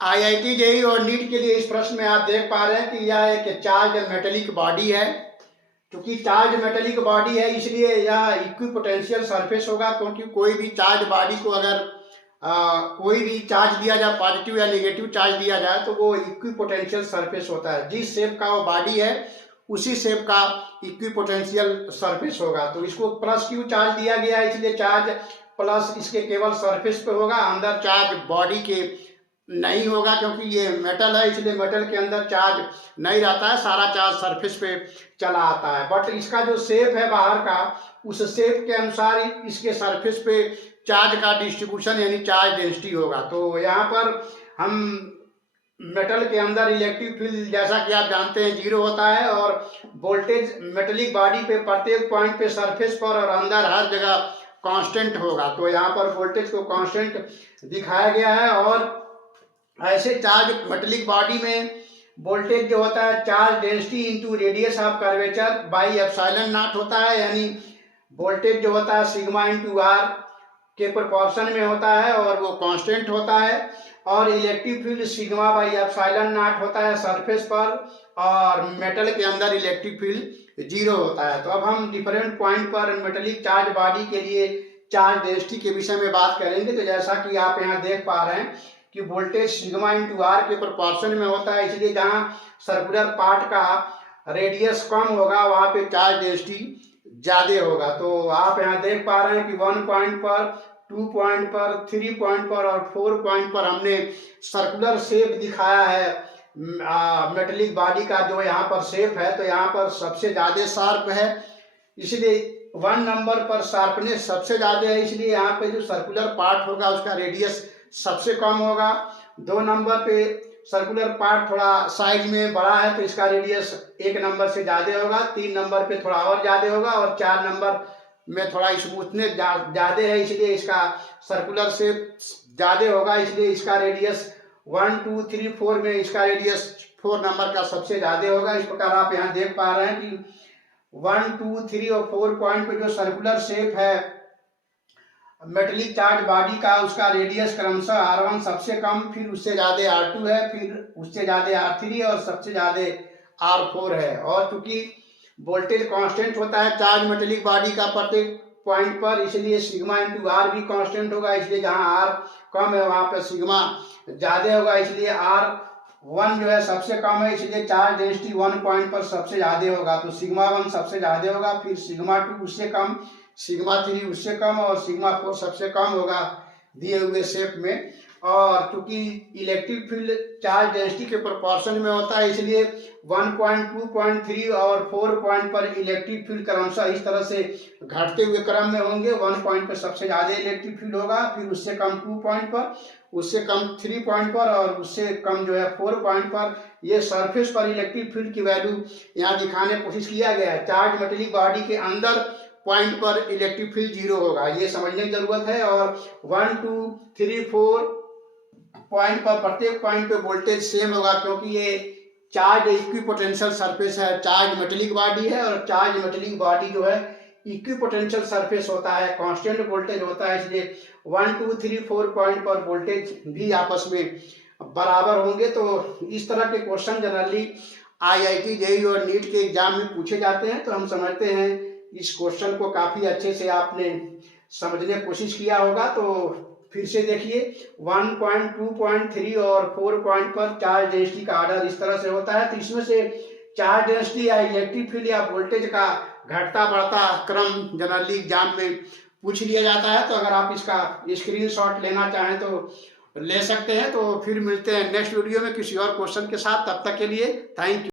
IIT JEE और NEET के लिए इस प्रश्न में आप देख पा रहे हैं कि यह एक चार्ज मेटेलिक बॉडी है। क्योंकि चार्ज मेटेलिक बॉडी है इसलिए यह इक्विपोटेंशियल सरफेस होगा, क्योंकि कोई भी चार्ज बॉडी को अगर कोई भी चार्ज दिया जाए, पॉजिटिव या नेगेटिव चार्ज दिया जाए, तो वो इक्विपोटेंशियल सरफेस होता है। जिस शेप का वो बॉडी है उसी शेप का इक्विपोटेंशियल सरफेस होगा। तो इसको प्लस क्यू चार्ज दिया गया है, इसलिए चार्ज प्लस इसके केवल सरफेस पे होगा, अंदर चार्ज बॉडी के नहीं होगा। क्योंकि ये मेटल है इसलिए मेटल के अंदर चार्ज नहीं रहता है, सारा चार्ज सरफेस पे चला आता है। बट इसका जो शेप है बाहर का, उस शेप के अनुसार इसके सरफेस पे चार्ज का डिस्ट्रीब्यूशन यानी चार्ज डेंसिटी होगा। तो यहाँ पर हम मेटल के अंदर इलेक्ट्रिक फील्ड जैसा कि आप जानते हैं 0 होता है, और वोल्टेज मेटेलिक बॉडी पे प्रत्येक पॉइंट पे सरफेस पर और अंदर हर जगह कांस्टेंट होगा। तो यहाँ पर वोल्टेज को कांस्टेंट दिखाया गया है। और ऐसे चार्ज मेटेलिक बॉडी में वोल्टेज जो होता है charge density into radius of curvature by epsilon not होता है, यानी वोल्टेज जो होता है सिग्मा इंटू आर के प्रोपोर्शन में होता है और वो कांस्टेंट होता है। और electric field sigma by epsilon not होता है सरफेस पर, और मेटल के अंदर इलेक्ट्रिक फील्ड 0 होता है। तो अब हम डिफरेंट पॉइंट पर मेटेलिक चार्ज बॉडी के लिए चार्ज डेंसिटी के विषय में बात करेंगे। तो जैसा कि आप यहाँ देख पा रहे हैं कि वोल्टेज सिग्मा इंटू आर के प्रोपोर्शन में होता है, इसलिए जहाँ सर्कुलर पार्ट का रेडियस कम होगा वहाँ पे चार्ज डेंसिटी ज़्यादा होगा। तो आप यहाँ देख पा रहे हैं कि 1 पॉइंट पर, 2 पॉइंट पर, 3 पॉइंट पर और 4 पॉइंट पर हमने सर्कुलर शेप दिखाया है मेटेलिक बॉडी का। जो यहाँ पर शेप है तो यहाँ पर सबसे ज़्यादा शार्प है, इसलिए 1 नंबर पर शार्पनेस सबसे ज़्यादा है, इसलिए यहाँ पे जो सर्कुलर पार्ट होगा उसका रेडियस सबसे कम होगा। 2 नंबर पे सर्कुलर पार्ट थोड़ा साइज में बड़ा है तो इसका रेडियस 1 नंबर से ज़्यादा होगा। 3 नंबर पे थोड़ा और ज़्यादा होगा, और 4 नंबर में थोड़ा स्मूथनेस ज़्यादा है, इसलिए इसका सर्कुलर शेप ज़्यादा होगा, इसलिए इसका रेडियस 1, 2, 3, 4 में इसका रेडियस 4 नंबर का सबसे ज़्यादा होगा। इस प्रकार आप यहाँ देख पा रहे हैं कि 1, 2, 3 और 4 पॉइंट पे जो सर्कुलर शेप है मेटेलिक चार्ज बॉडी का, उसका रेडियस क्रमशः R1 सबसे कम, फिर उससे ज्यादा R2 है, फिर उससे ज्यादा R3 और सबसे ज्यादा R4 है। और चूंकि वोल्टेज कांस्टेंट होता है चार्ज मेटेलिक बॉडी का प्रत्येक पॉइंट पर, इसलिए सिग्मा इंटू आर भी कांस्टेंट होगा, इसलिए जहां R कम है वहां पर सिग्मा ज्यादा होगा, इसलिए R1 जो है सबसे कम है, इसलिए चार्ज डेंसिटी 1 पॉइंट पर सबसे ज्यादा होगा। तो सिग्मा 1 सबसे ज्यादा होगा, फिर सिग्मा 2 उससे कम, सिग्मा 3 उससे कम और सिग्मा 4 सबसे कम होगा दिए हुए शेप में। और चूंकि इलेक्ट्रिक फील्ड चार्ज डेंसिटी के प्रोपोर्शन में होता है, इसलिए 1.2.3 और 4 पॉइंट पर इलेक्ट्रिक फील्ड क्रमशः इस तरह से घटते हुए क्रम में होंगे। 1 पॉइंट पर सबसे ज्यादा इलेक्ट्रिक फील्ड होगा, फिर उससे कम 2 पॉइंट पर, उससे कम 3 पॉइंट पर और उससे कम जो है 4 पॉइंट पर। ये सरफेस पर इलेक्ट्रिक फील्ड की वैल्यू यहाँ दिखाने की कोशिश किया गया है। चार्ज मेटेलिक बॉडी के अंदर पॉइंट पर इलेक्ट्रिक फील्ड 0 होगा, ये समझने की जरूरत है। और 1, 2, 3, 4 पॉइंट पर प्रत्येक पॉइंट पे वोल्टेज सेम होगा, क्योंकि ये चार्ज इक्विपोटेंशियल सरफेस है, चार्ज मेटेलिक बॉडी है। और चार्ज मेटेलिक बॉडी जो है इक्विपोटेंशियल सरफेस होता है, कांस्टेंट वोल्टेज होता है, इसलिए 1, 2, 3, 4 पॉइंट पर वोल्टेज भी आपस में बराबर होंगे। तो इस तरह के क्वेश्चन जनरली आईआईटी जेईई और नीट के एग्जाम में पूछे जाते हैं। तो हम समझते हैं इस क्वेश्चन को काफी अच्छे से आपने समझने की कोशिश किया होगा। तो फिर से देखिए 1, 2.3 और 4 पॉइंट पर चार्ज डेंसिटी का ऑर्डर इस तरह से होता है। तो इसमें से चार्ज डेंसिटी या इलेक्ट्रिक फील्ड या वोल्टेज का घटता बढ़ता क्रम जनरली एग्जाम में पूछ लिया जाता है। तो अगर आप इसका स्क्रीनशॉट लेना चाहें तो ले सकते हैं। तो फिर मिलते हैं नेक्स्ट वीडियो में किसी और क्वेश्चन के साथ, तब तक के लिए थैंक यू।